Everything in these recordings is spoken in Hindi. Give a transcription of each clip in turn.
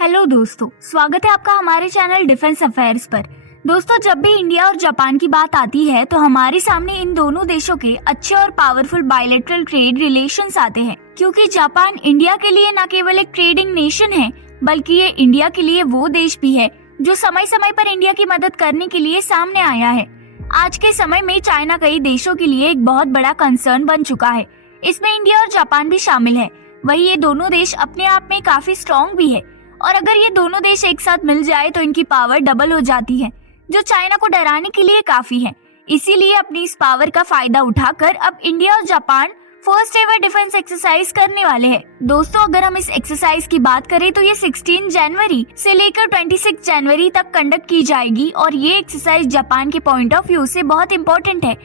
हेलो दोस्तों, स्वागत है आपका हमारे चैनल डिफेंस अफेयर्स पर। दोस्तों, जब भी इंडिया और जापान की बात आती है तो हमारे सामने इन दोनों देशों के अच्छे और पावरफुल बायलैटरल ट्रेड रिलेशंस आते हैं, क्योंकि जापान इंडिया के लिए न केवल एक ट्रेडिंग नेशन है बल्कि ये इंडिया के लिए वो देश भी है जो समय समय पर इंडिया की मदद करने के लिए सामने आया है। आज के समय में चाइना कई देशों के लिए एक बहुत बड़ा कंसर्न बन चुका है। इसमें इंडिया और जापान भी शामिल है। वही ये दोनों देश अपने आप में काफी स्ट्रॉन्ग भी है और अगर ये दोनों देश एक साथ मिल जाए तो इनकी पावर डबल हो जाती है, जो चाइना को डराने के लिए काफी है। इसीलिए अपनी इस पावर का फायदा उठाकर अब इंडिया और Japan first ever defence exercise करने वाले हैं। दोस्तों, अगर हम इस एक्सरसाइज की बात करें तो ये 16 जनवरी से लेकर 26 जनवरी तक कंडक्ट की जाएगी और ये एक्सरसाइज जापान के पॉइंट ऑफ व्यू से बहुत इंपॉर्टेंट है,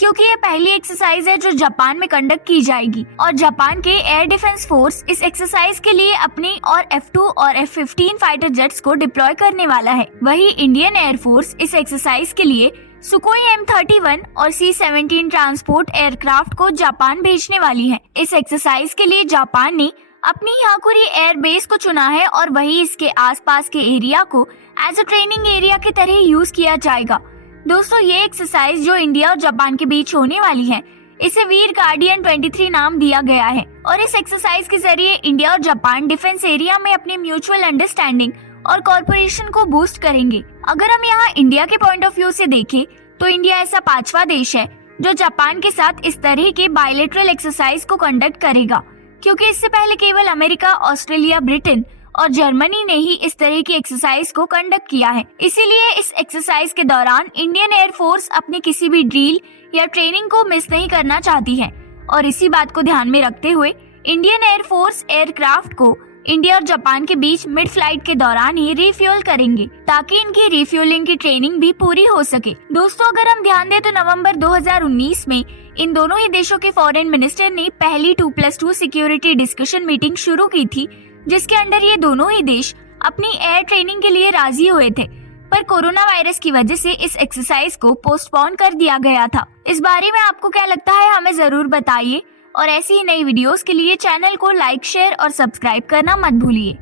क्योंकि ये पहली एक्सरसाइज है जो जापान में कंडक्ट की जाएगी और जापान के एयर डिफेंस फोर्स इस एक्सरसाइज के लिए अपनी और F2 और F-15 फाइटर जेट्स को डिप्लॉय करने वाला है। वही इंडियन एयर फोर्स इस एक्सरसाइज के लिए सुकोई M31 और C-17 ट्रांसपोर्ट एयरक्राफ्ट को जापान भेजने वाली है। इस एक्सरसाइज के लिए जापान ने अपनी हाकुरी एयर बेस को चुना है और वही इसके आसपास के एरिया को एज अ ट्रेनिंग एरिया की तरह यूज किया जाएगा। दोस्तों, ये एक्सरसाइज जो इंडिया और जापान के बीच होने वाली है, इसे वीर गार्डियन 23 नाम दिया गया है और इस एक्सरसाइज के जरिए इंडिया और जापान डिफेंस एरिया में अपनी म्यूचुअल अंडरस्टैंडिंग और कॉर्पोरेशन को बूस्ट करेंगे। अगर हम यहाँ इंडिया के पॉइंट ऑफ व्यू से देखें तो इंडिया ऐसा 5वां देश है जो जापान के साथ इस तरह के बायलैटरल एक्सरसाइज को कंडक्ट करेगा, क्योंकि इससे पहले केवल अमेरिका, ऑस्ट्रेलिया, ब्रिटेन और जर्मनी ने ही इस तरह की एक्सरसाइज को कंडक्ट किया है। इसीलिए इस एक्सरसाइज के दौरान इंडियन एयर फोर्स अपनी किसी भी ड्रिल या ट्रेनिंग को मिस नहीं करना चाहती है और इसी बात को ध्यान में रखते हुए इंडियन एयर फोर्स एयरक्राफ्ट को इंडिया और जापान के बीच मिड फ्लाइट के दौरान ही रिफ्यूल करेंगे, ताकि इनकी रिफ्यूलिंग की ट्रेनिंग भी पूरी हो सके। दोस्तों, अगर हम ध्यान दें तो नवंबर 2019 में इन दोनों ही देशों के फॉरेन मिनिस्टर ने पहली 2+2 सिक्योरिटी डिस्कशन मीटिंग शुरू की थी, जिसके अंडर ये दोनों ही देश अपनी एयर ट्रेनिंग के लिए राजी हुए थे, पर कोरोना वायरस की वजह से इस एक्सरसाइज को पोस्टपोन कर दिया गया था। इस बारे में आपको क्या लगता है, हमें जरूर बताइए और ऐसी ही नई वीडियोस के लिए चैनल को लाइक, शेयर और सब्सक्राइब करना मत भूलिए।